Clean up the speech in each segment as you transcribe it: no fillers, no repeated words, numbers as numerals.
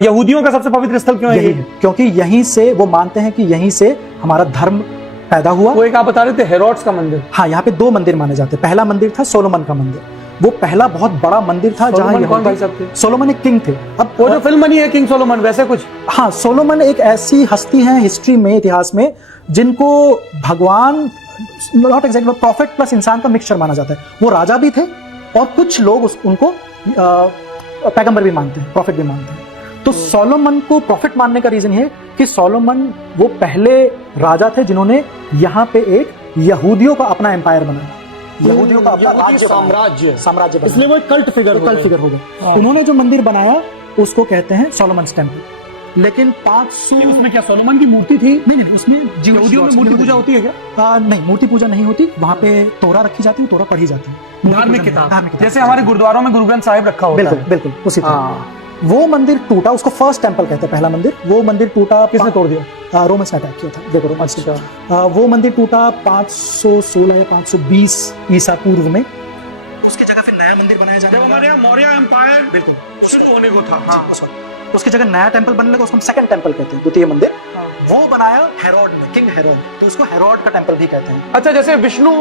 यहूदियों का सबसे पवित्र स्थल क्यों है यही ये? है, क्योंकि यहीं से वो मानते हैं कि यहीं से हमारा धर्म पैदा हुआ। वो एक आप बता रहे थे हेरोड्स का मंदिर। हाँ, यहाँ पे 2 मंदिर माने जाते हैं। पहला मंदिर था सोलोमन का मंदिर, वो पहला बहुत बड़ा मंदिर था जहाँ सोलोमन कौन भाई साहब थे? सोलोमन एक किंग थे। अब वो जो फिल्म बनी है किंग सोलोमन, वैसे कुछ? हाँ, सोलोमन एक ऐसी हस्ती है हिस्ट्री में, इतिहास में, जिनको भगवान नॉट एग्जैक्टली प्रॉफिट प्लस इंसान का मिक्सचर माना जाता है। वो राजा भी थे और कुछ लोग उनको पैगंबर भी मानते हैं, प्रॉफिट भी मानते हैं। तो सोलोमन को प्रॉफिट मानने का रीजन है कि सोलोमन वो पहले राजा थे जिन्होंने यहाँ पे एक यहूदियों का अपना एम्पायर बनाया, यहूदियों का अपना राज्य साम्राज्य बनाया। इसलिए वो एक कल्ट फिगर हो गया। उन्होंने जो मंदिर बनाया उसको कहते हैं सोलोमन टेम्पल। लेकिन 500 उसमें क्या सोलोमन की मूर्ति थी? नहीं, उसमें यहूदियों में मूर्ति पूजा होती है क्या? नहीं, मूर्ति पूजा नहीं होती। वहाँ पे तोरा रखी जाती है, तोरा पढ़ी जाती है, धार्मिक किताब, जैसे हमारे गुरुद्वारों में गुरु ग्रंथ साहिब रखा होता है। बिल्कुल उसी तरह। वो मंदिर टूटा, उसको फर्स्ट टेंपल कहते हैं, पहला मंदिर। वो मंदिर टूटा, किसने तोड़ दिया? रोमन्स ने अटैक किया था। देखो रोमन्स ने। वो मंदिर टूटा 516 या 520 ईसा पूर्व में। उसकी जगह फिर नया मंदिर बनाया जाने लगा। हमारे यहाँ मौर्य एम्पायर बिल्कुल शुरू होने को था। हाँ, उसकी जगह नया टेंपल बनने लगा, उसको हम सेकंड टेंपल कहते हैं, द्वितीय मंदिर। वो बनाया हेरोड ने, किंग हेरोड, तो उसको हेरोड का टेंपल भी कहते हैं। अच्छा, जैसे विष्णु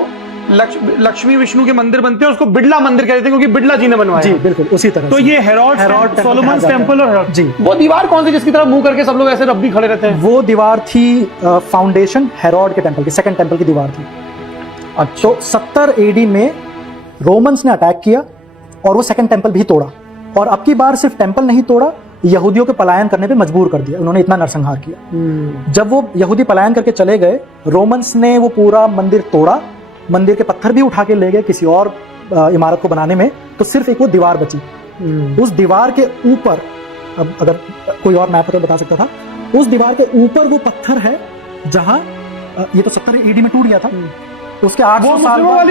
लक्ष्मी विष्णु के मंदिर बनते हैं, उसको बिड़ला मंदिर कहते हैं क्योंकि बिड़ला जी ने बनवाया। जी बिल्कुल उसी तरह। तो ये हेरोड सोलोमन टेंपल और हेरोड। जी। वो दीवार कौन सी जिसकी तरफ मुंह करके सब लोग ऐसे रब्बी खड़े रहते हैं? वो दीवार थी फाउंडेशन हेरोड के टेंपल की, सेकंड टेंपल की दीवार थी। अच्छा। तो 70 एडी में रोमन्स ने अटैक किया और वो सेकंड टेंपल भी तोड़ा। और अब की बार सिर्फ टेंपल नहीं तोड़ा, यहूदियों के पलायन करने पे मजबूर कर दिया। उन्होंने इतना नरसंहार किया। जब वो यहूदी पलायन करके चले गए, रोमन्स ने वो पूरा मंदिर तोड़ा, मंदिर के पत्थर भी उठा के ले गए किसी और इमारत को बनाने में। तो सिर्फ एक वो दीवार बची। उस दीवार के ऊपर, अब अगर कोई और मैप तो बता सकता था, उस दीवार के ऊपर वो पत्थर है जहां ये तो 70 ईडी में टूट गया था। उसके 800 साल बाद,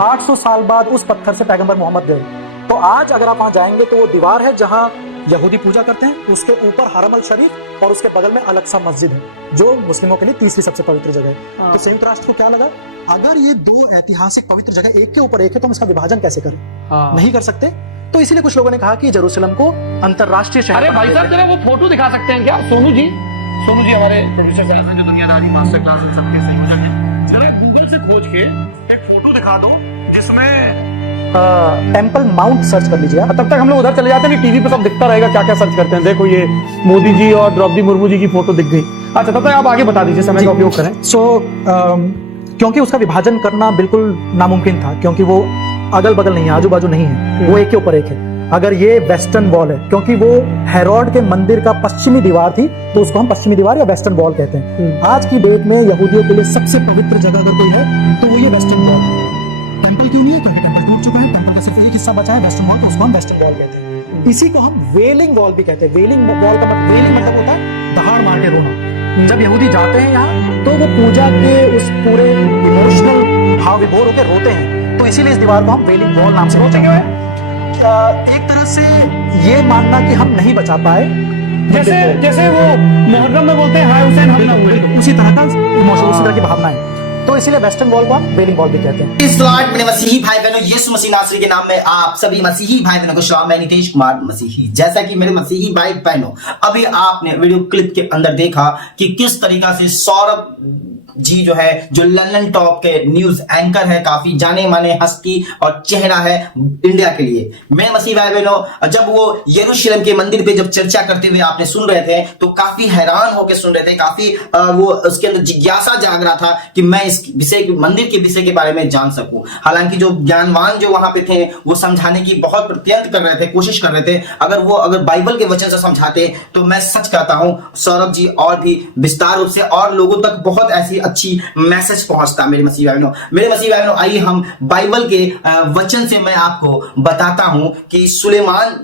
800 साल बाद उस पत्थर से पैगंबर मोहम्मद गए। तो आज अगर आप वहां जाएंगे तो वो दीवार है जहां यहूदी पूजा करते हैं, उसके ऊपर हरम अल शरीफ और उसके बगल में अलग सा मस्जिद है जो मुस्लिमों के लिए तीसरी सबसे पवित्र जगह है। तो संयुक्त राष्ट्र को क्या लगा, अगर ये 2 ऐतिहासिक पवित्र जगह एक के ऊपर एक है तो हम इसका विभाजन कैसे करें? नहीं कर सकते। तो इसीलिए कुछ लोगों ने कहा कि जेरूसलम को अंतरराष्ट्रीय शहर। अरे भाई साहब, जरा वो फोटो दिखा सकते हैं क्या? सोनू जी हमारे प्रोफेसर साहब हैं जो दुनियादारी मास्टर क्लास इन सबके संयोजक हैं। जरा गूगल से खोज के एक फोटो दिखा दो जिसमें टेंपल माउंट सर्च कर लीजिए। तब तक हम लोग उधर चले जाते हैं, टीवी पे सब दिखता रहेगा क्या क्या सर्च करते हैं। देखो ये मोदी जी और द्रौपदी मुर्मू जी की फोटो दिख गई। अच्छा, तब तक आप आगे बता दीजिए, समय का उपयोग करें। क्योंकि उसका विभाजन करना बिल्कुल नामुमकिन था, क्योंकि वो अगल बगल नहीं है, आजू बाजू नहीं है, वो एक के ऊपर एक है। अगर ये वेस्टर्न वॉल है, क्योंकि वो हेरोड के मंदिर का पश्चिमी दीवार थी, तो उसको हम पश्चिमी दीवार या वेस्टर्न वॉल कहते हैं। आज की डेट में यहूदियों के लिए सबसे पवित्र जगह अगर कोई है तो वो ये वेस्टर्न वॉल है। टेंपल क्यों नहीं है? क्योंकि टेंपल टूट चुका है, टेंपल का सिर्फ एक हिस्सा बचा है, वेस्टर्न वॉल, तो उसको हम वेस्टर्न वॉल कहते हैं। इसी को हम वेलिंग वॉल भी कहते हैं। वेलिंग वॉल का मतलब होता है दहाड़ मार के रोना। जब यहूदी जाते हैं यहाँ तो वो पूजा के उस पूरे इमोशनल भाव विभोर होकर रोते हैं, तो इसीलिए इस दीवार को हम वेलिंग वॉल नाम से रोते हैं। एक तरह से ये मानना कि हम नहीं बचा पाए, जैसे वो मुहर्रम में बोलते हैं हाय हुसैन हम ना हुए, उसी तरह का इमोशन, उसी तरह की भावनाएं। तो इसीलिए वेस्टर्न वॉल को हम वेलिंग वॉल भी कहते हैं। इस स्लॉट मेरे मसीही भाई बहनों, यीशु मसीह नासरी के नाम में आप सभी मसीही भाई बहनों को सलाम। मैं नितेश कुमार मसीही। जैसा कि मेरे मसीही भाई बहनों, अभी आपने वीडियो क्लिप के अंदर देखा कि किस तरीका से सौरभ जी जो है, जो लंदन टॉप के न्यूज एंकर है, काफी जाने माने हस्ती और चेहरा है इंडिया के लिए। मेरे मसीह भाई बहनों, जब वो यरूशलेम के मंदिर पे जब चर्चा करते हुए आपने सुन रहे थे तो काफी हैरान होकर सुन रहे थे, काफी वो उसके अंदर जिज्ञासा जाग रहा था कि मैं इस विषय, मंदिर के विषय के बारे में जान सकूं। हालांकि जो ज्ञानवान जो वहां पे थे वो समझाने की बहुत प्रयत्न कर रहे थे, कोशिश कर रहे थे। अगर बाइबल के वचन से समझाते तो मैं सच कहता हूं सौरभ जी और भी विस्तार रूप से और लोगों तक बहुत ऐसी अच्छी मैसेज पहुंचता। मेरे मसीह भाइयों, आइए हम बाइबल के वचन से मैं आपको बताता हूं कि सुलेमान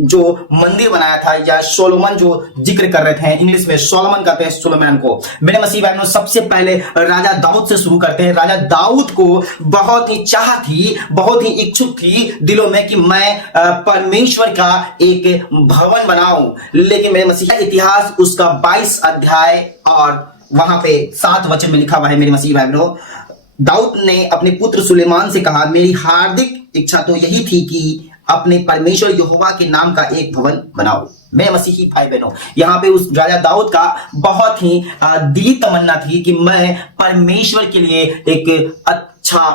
जो मंदिर बनाया था, या सोलोमन जो जिक्र कर रहे थे, इंग्लिश में सोलोमन कहते हैं सुलेमान को। मेरे मसीह भाइयों, सबसे पहले राजा दाऊद से शुरू करते हैं। राजा दाऊद को बहुत ही चाह थी, बहुत ही इच्छुक थी दिलों में कि मैं परमेश्वर का एक भवन बनाऊं। लेकिन मेरे मसीह इतिहास उसका 22 अध्याय और वहां पे 7 वचन में लिखा हुआ है। मेरे मसीह भाई बहनों, दाऊद ने अपने पुत्र सुलेमान से कहा, मेरी हार्दिक इच्छा तो यही थी कि अपने परमेश्वर यहोवा के नाम का एक भवन बनाओ। मेरे मसीही भाई बहनों, यहाँ पे उस राजा दाऊद का बहुत ही दिली तमन्ना थी कि मैं परमेश्वर के लिए एक अच्छा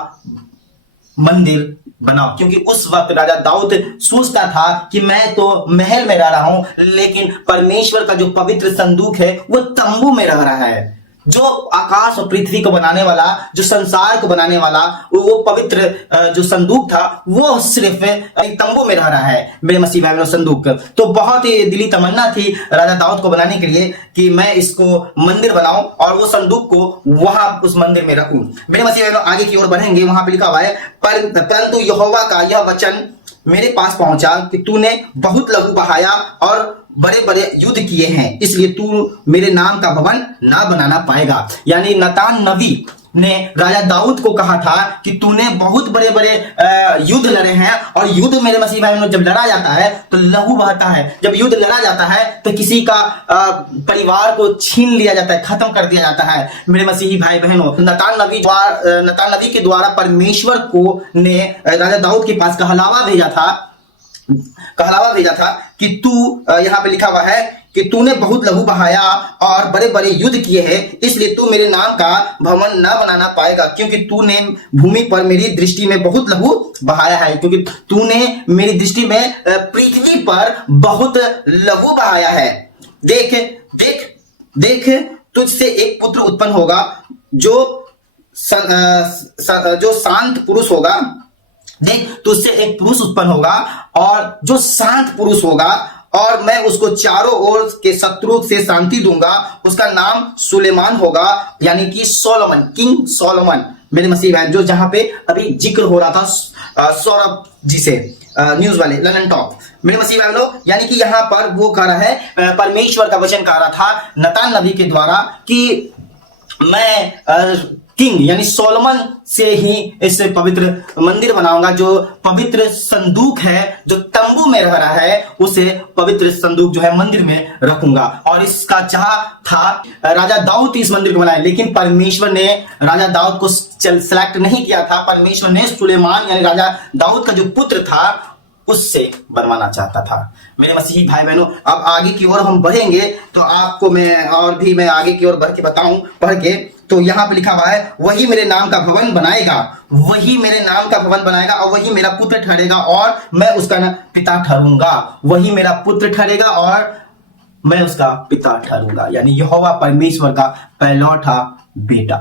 मंदिर बनाओ, क्योंकि उस वक्त राजा दाऊद सोचता था कि मैं तो महल में रह रहा हूं, लेकिन परमेश्वर का जो पवित्र संदूक है वो तंबू में रह रहा है। जो आकाश और पृथ्वी को बनाने वाला, जो संसार को बनाने वाला वो पवित्र जो संदूक था वो सिर्फ एक तंबू में रह रहा है। मेरे मसीह भाई बहनों, संदूक तो बहुत ही दिली तमन्ना थी राजा दाऊद को बनाने के लिए कि मैं इसको मंदिर बनाऊं और वो संदूक को वहां उस मंदिर में रखूं। मेरे मसीह भाई बहनों, आगे की ओर बढ़ेंगे, वहां पे लिखा हुआ है परंतु यहोवा का यह वचन मेरे पास पहुंचा कि तूने बहुत लहू बहाया और बड़े बड़े युद्ध किए हैं, इसलिए तू मेरे नाम का भवन ना बनाना पाएगा। यानी नतान नबी ने राजा दाऊद को कहा था कि तूने बहुत बड़े बड़े युद्ध लड़े हैं, और युद्ध मेरे मसीह भाई बहनों जब लड़ा जाता है तो लहू बहता है। जब युद्ध लड़ा जाता है तो किसी का परिवार को छीन लिया जाता है, खत्म कर दिया जाता है। मेरे मसीही भाई बहनों, नतान नबी के द्वारा परमेश्वर को ने राजा दाऊद के पास कहलावा भेजा था कि तू, यहाँ पे लिखा हुआ है कि तूने बहुत लहू बहाया और बड़े बड़े युद्ध किए हैं, इसलिए तू मेरे नाम का भवन न बनाना पाएगा, क्योंकि तूने भूमि पर मेरी दृष्टि में बहुत लहू बहाया है। क्योंकि तूने मेरी दृष्टि में पृथ्वी पर बहुत लहू बहाया है। देख देख देख, तुझसे एक पुत्र उत्पन्न होगा जो शांत पुरुष होगा। देख, तुझसे एक पुरुष उत्पन्न होगा और जो शांत पुरुष होगा, और मैं उसको चारों ओर के शत्रु से शांति दूंगा। उसका नाम सुलेमान होगा, यानी कि सोलोमन, किंग सोलोमन। मेरे मसीह भाई, जो जहां पे अभी जिक्र हो रहा था सौरभ जी से, न्यूज वाले ललन टॉप। मेरे मसीह भाई लोग, यानी कि यहाँ पर वो कह रहा है, परमेश्वर का वचन कह रहा था नतान नबी के द्वारा कि मैं किंग यानी सोलोमन से ही इस पवित्र मंदिर बनाऊंगा। जो पवित्र संदूक है, जो तंबू में रह रहा है, उसे पवित्र संदूक जो है मंदिर में रखूंगा। और इसका चाह था राजा दाऊद इस मंदिर को बनाए, लेकिन परमेश्वर ने राजा दाऊद को सेलेक्ट नहीं किया था। परमेश्वर ने सुलेमान यानी राजा दाऊद का जो पुत्र था उससे बनवाना चाहता था। मेरे मसीही भाई बहनों, अब आगे की ओर हम बढ़ेंगे तो आपको मैं आगे की ओर बढ़ के बताऊं, पढ़ के। तो यहाँ पे लिखा हुआ है, वही मेरे नाम का भवन बनाएगा, वही मेरे नाम का भवन बनाएगा, और वही मेरा पुत्र ठहरेगा और मैं उसका पिता ठहरूंगा। वही मेरा पुत्र ठहरेगा और मैं उसका पिता ठहरूंगा, यानी यहोवा परमेश्वर का पहलौठा बेटा।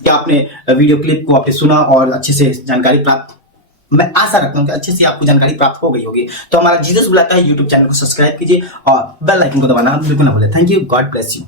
क्या आपने वीडियो क्लिप को आपने सुना और अच्छे से जानकारी प्राप्त, मैं आशा रखता हूं कि अच्छे से आपको जानकारी प्राप्त हो गई होगी। तो हमारा जीसस बुलाता है यूट्यूब चैनल को सब्सक्राइब कीजिए और बेल आइकन को दबाना बिल्कुल ना भूलें। Thank you, God bless you.